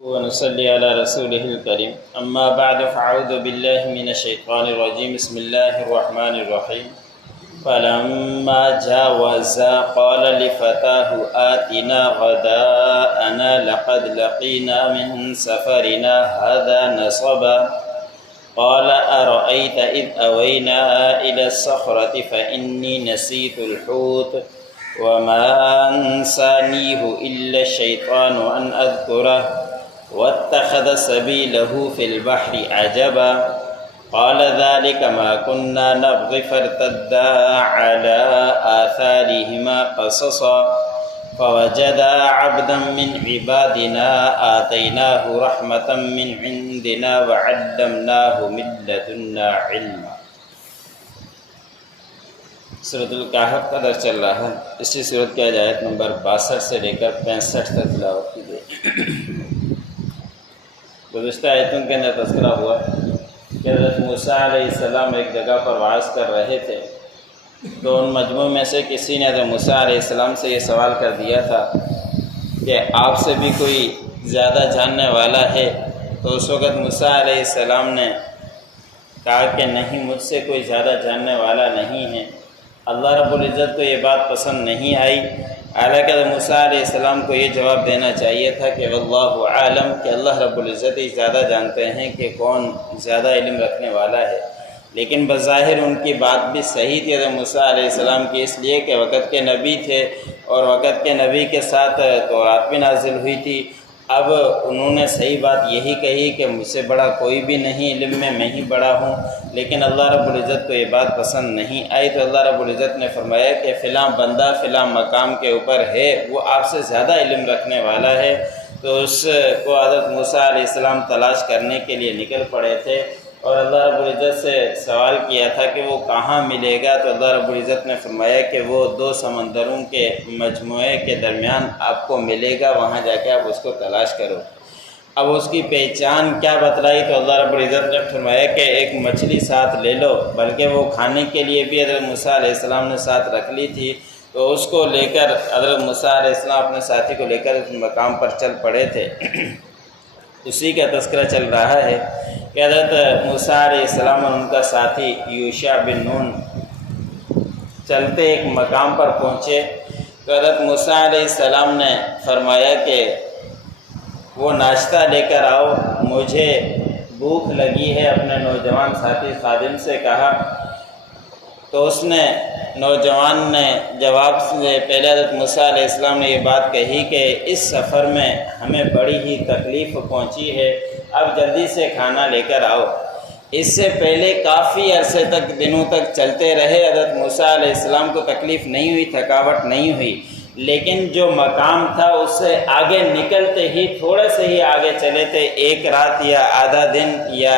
ونصلي على رسوله الكريم أما بعد فأعوذ بالله من الشيطان الرجيم بسم الله الرحمن الرحيم فلما جاوزا قال لفتاه آتنا غداءنا لقد لقينا من سفرنا هذا نصبا قال أرأيت إذ أوينا إلى الصخرة فإني نسيت الحوت وما أنسانيه إلا الشيطان أن أذكره واتخذ سبيله في البحر عجبا قال ذلك ما كنا نبغي فارتدا على آثارهما قصصا فوجدا عبدا من عبادنا آتيناه رحمة من عندنا وعلمناه من لدنا علما۔ سورۃ الکہف کا درس چل رہا ہے۔ اسی سورت کی آیت نمبر 62 سے لے کر 65 تک تلاوت کی گئی۔ گزشتہ آیتوں کے اندر تذکرہ ہوا کہ حضرت موسیٰ علیہ السلام ایک جگہ پر وعظ کر رہے تھے، تو ان مجموع میں سے کسی نے حضرت موسیٰ علیہ السلام سے یہ سوال کر دیا تھا کہ آپ سے بھی کوئی زیادہ جاننے والا ہے؟ تو اس وقت موسیٰ علیہ السلام نے کہا کہ نہیں، مجھ سے کوئی زیادہ جاننے والا نہیں ہے۔ اللہ رب العزت کو یہ بات پسند نہیں آئی، حالانکہ موسیٰ علیہ السلام کو یہ جواب دینا چاہیے تھا کہ واللہ عالم، کہ اللہ رب العزت ہی زیادہ جانتے ہیں کہ کون زیادہ علم رکھنے والا ہے۔ لیکن بظاہر ان کی بات بھی صحیح تھی حضرت موسیٰ علیہ السلام کی، اس لیے کہ وقت کے نبی تھے اور وقت کے نبی کے ساتھ تورات بھی نازل ہوئی تھی۔ اب انہوں نے صحیح بات یہی کہی کہ مجھ سے بڑا کوئی بھی نہیں، علم میں ہی بڑا ہوں، لیکن اللہ رب العزت کو یہ بات پسند نہیں آئی، تو اللہ رب العزت نے فرمایا کہ فلاں بندہ فلاں مقام کے اوپر ہے، وہ آپ سے زیادہ علم رکھنے والا ہے۔ تو اس کو حضرت موسیٰ علیہ السلام تلاش کرنے کے لیے نکل پڑے تھے، اور اللہ رب العزت سے سوال کیا تھا کہ وہ کہاں ملے گا، تو اللہ رب العزت نے فرمایا کہ وہ 2 سمندروں کے مجموعے کے درمیان آپ کو ملے گا، وہاں جا کے آپ اس کو تلاش کرو۔ اب اس کی پہچان کیا بتلائی، تو اللہ رب العزت نے فرمایا کہ ایک مچھلی ساتھ لے لو، بلکہ وہ کھانے کے لیے بھی حضرت موسیٰ علیہ السلام نے ساتھ رکھ لی تھی، تو اس کو لے کر حضرت موسیٰ علیہ السلام اپنے ساتھی کو لے کر اس مقام پر چل پڑے تھے۔ اسی کا تذکرہ چل رہا ہے کہ حضرت موسیٰ علیہ السلام اور ان کا ساتھی یوشع بن نون چلتے ایک مقام پر پہنچے، تو حضرت موسیٰ علیہ السلام نے فرمایا کہ وہ ناشتہ لے کر آؤ، مجھے بھوک لگی ہے۔ اپنے نوجوان ساتھی خادم سے کہا، تو اس نے نوجوان نے جواب سے پہلے حضرت موسیٰ علیہ السلام نے یہ بات کہی کہ اس سفر میں ہمیں بڑی ہی تکلیف پہنچی ہے، اب جلدی سے کھانا لے کر آؤ۔ اس سے پہلے کافی عرصے تک، دنوں تک چلتے رہے، حضرت موسیٰ علیہ السلام کو تکلیف نہیں ہوئی، تھکاوٹ نہیں ہوئی، لیکن جو مقام تھا اس سے آگے نکلتے ہی تھوڑے سے ہی آگے چلے تھے، ایک رات یا آدھا دن یا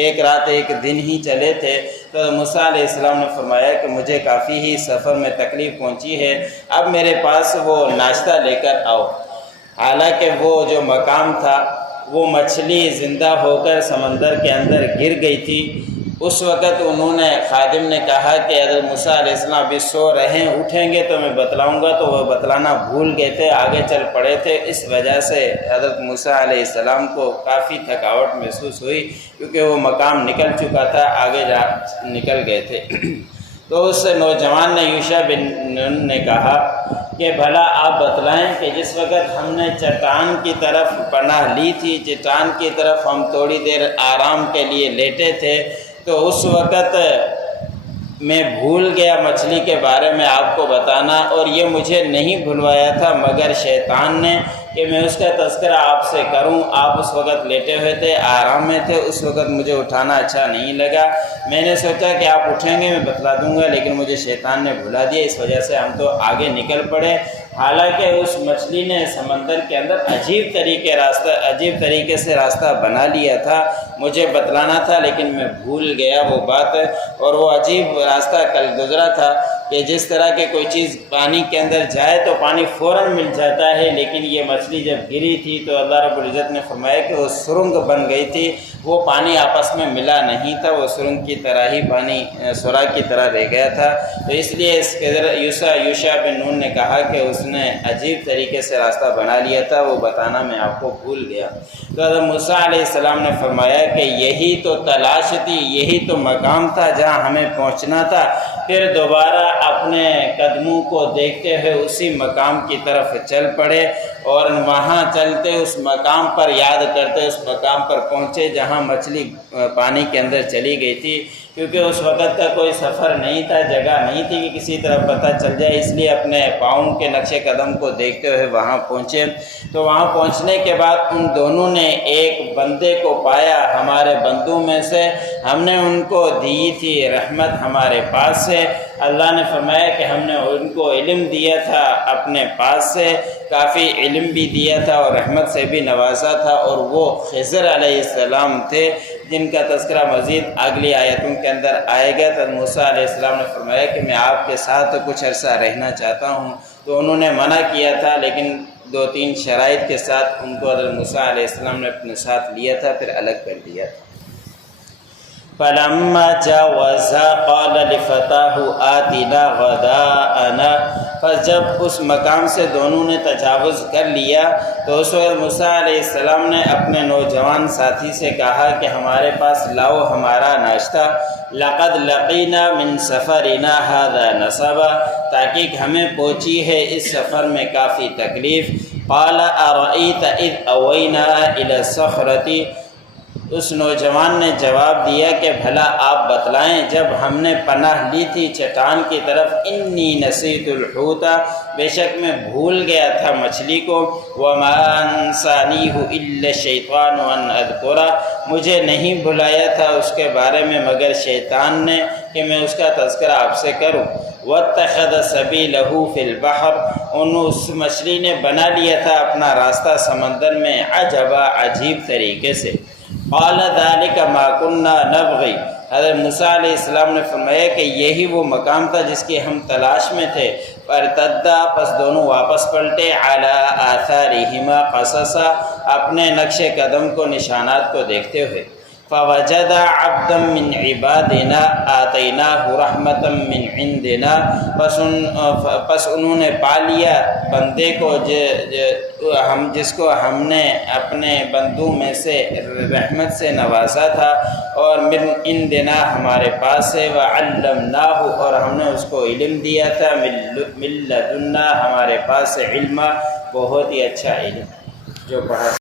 ایک رات ایک دن ہی چلے تھے، تو موسیٰ علیہ السلام نے فرمایا کہ مجھے کافی ہی سفر میں تکلیف پہنچی ہے، اب میرے پاس وہ ناشتہ لے کر آؤ۔ حالانکہ وہ جو مقام تھا وہ مچھلی زندہ ہو کر سمندر کے اندر گر گئی تھی۔ اس وقت انہوں نے خادم نے کہا کہ حضرت موسیٰ علیہ السلام ابھی سو رہے ہیں، اٹھیں گے تو میں بتلاؤں گا، تو وہ بتلانا بھول گئے تھے، آگے چل پڑے تھے۔ اس وجہ سے حضرت موسیٰ علیہ السلام کو کافی تھکاوٹ محسوس ہوئی، کیونکہ وہ مقام نکل چکا تھا، آگے جا نکل گئے تھے۔ تو اس نوجوان نے یوشع بن نون نے کہا کہ بھلا آپ بتلائیں کہ جس وقت ہم نے چٹان کی طرف پناہ لی تھی، چٹان کی طرف ہم تھوڑی دیر آرام کے لیے لیٹے تھے، تو اس وقت میں بھول گیا مچھلی کے بارے میں آپ کو بتانا، اور یہ مجھے نہیں بھلوایا تھا مگر شیطان نے کہ میں اس کا تذکرہ آپ سے کروں۔ آپ اس وقت لیٹے ہوئے تھے، آرام میں تھے، اس وقت مجھے اٹھانا اچھا نہیں لگا، میں نے سوچا کہ آپ اٹھیں گے میں بتلا دوں گا، لیکن مجھے شیطان نے بھلا دیا، اس وجہ سے ہم تو آگے نکل پڑے۔ حالانکہ اس مچھلی نے سمندر کے اندر عجیب طریقے سے راستہ بنا لیا تھا، مجھے بتلانا تھا لیکن میں بھول گیا وہ بات، اور وہ عجیب راستہ کل گزرا تھا کہ جس طرح کے کوئی چیز پانی کے اندر جائے تو پانی فوراً مل جاتا ہے، لیکن یہ مچھلی جب گری تھی تو اللہ رب العزت نے فرمایا کہ وہ سرنگ بن گئی تھی، وہ پانی آپس میں ملا نہیں تھا، وہ سرنگ کی طرح ہی پانی سوراخ کی طرح رہ گیا تھا۔ تو اس لیے اس کے یوشع بن نون نے کہا کہ اس نے عجیب طریقے سے راستہ بنا لیا تھا، وہ بتانا میں آپ کو بھول گیا۔ تو حضرت موسیٰ علیہ السلام نے فرمایا کہ یہی تو تلاش تھی، یہی تو مقام تھا جہاں ہمیں پہنچنا تھا۔ پھر دوبارہ اپنے قدموں کو دیکھتے ہوئے اسی مقام کی طرف چل پڑے، اور وہاں چلتے اس مقام پر یاد کرتے اس مقام پر پہنچے جہاں مچھلی پانی کے اندر چلی گئی تھی، کیونکہ اس وقت کا کوئی سفر نہیں تھا، جگہ نہیں تھی کہ کسی طرح پتہ چل جائے، اس لیے اپنے پاؤں کے نقش قدم کو دیکھتے ہوئے وہاں پہنچے۔ تو وہاں پہنچنے کے بعد ان دونوں نے ایک بندے کو پایا ہمارے بندوں میں سے، ہم نے ان کو دی تھی رحمت ہمارے پاس سے۔ اللہ نے فرمایا کہ ہم نے ان کو علم دیا تھا اپنے پاس سے، کافی علم بھی دیا تھا اور رحمت سے بھی نوازا تھا، اور وہ خضر علیہ السلام تھے جن کا تذکرہ مزید اگلی آیتوں کے اندر آئے گا۔ تو موسیٰ علیہ السلام نے فرمایا کہ میں آپ کے ساتھ کچھ عرصہ رہنا چاہتا ہوں، تو انہوں نے منع کیا تھا، لیکن 2-3 شرائط کے ساتھ ان کو حضرت موسیٰ علیہ السلام نے اپنے ساتھ لیا تھا، پھر الگ کر دیا تھا۔ فَلَمَّا جَاوَزَا قَالَ لِفَتَاهُ آتِنَا غَدَاءَنَا، پس جب اس مقام سے دونوں نے تجاوز کر لیا تو اس وقت موسیٰ علیہ السلام نے اپنے نوجوان ساتھی سے کہا کہ ہمارے پاس لاؤ ہمارا ناشتہ، لَقَدْ لَقِينَا مِنْ سَفَرِنَا هَذَا نَصَبًا، تاکہ ہمیں پہنچی ہے اس سفر میں کافی تکلیف۔ قَالَ أَرَأَيْتَ إِذْ أَوَيْنَا إِلَى الصَّخْرَةِ، اس نوجوان نے جواب دیا کہ بھلا آپ بتلائیں جب ہم نے پناہ لی تھی چٹان کی طرف، انی نسیت الحوت، بے شک میں بھول گیا تھا مچھلی کو، وما انسانیہ الا الشیطان ان اذکرہ، مجھے نہیں بھلایا تھا اس کے بارے میں مگر شیطان نے کہ میں اس کا تذکرہ آپ سے کروں۔ واتخذ سبیلہ فی البحر، اس مچھلی نے بنا لیا تھا اپنا راستہ سمندر میں، عجبا عجیب طریقے سے۔ قال ذلك ما كنا نبغي، حضرت موسیٰ علیہ السلام نے فرمایا کہ یہی وہ مقام تھا جس کی ہم تلاش میں تھے۔ فارتدا، پس دونوں واپس پلٹے، علی آثارہما قصصا، اپنے نقش قدم کو نشانات کو دیکھتے ہوئے۔ فوجد عبدا من عبادنا آتیناہ رحمتا من عندنا، پس انہوں نے پا لیا بندے کو جس کو ہم نے اپنے بندوں میں سے رحمت سے نوازا تھا، اور من عندنا ہمارے پاس سے، وعلمناہ، اور ہم نے اس کو علم دیا تھا، من لدنا ہمارے پاس سے، علما بہت ہی اچھا علم جو پڑھا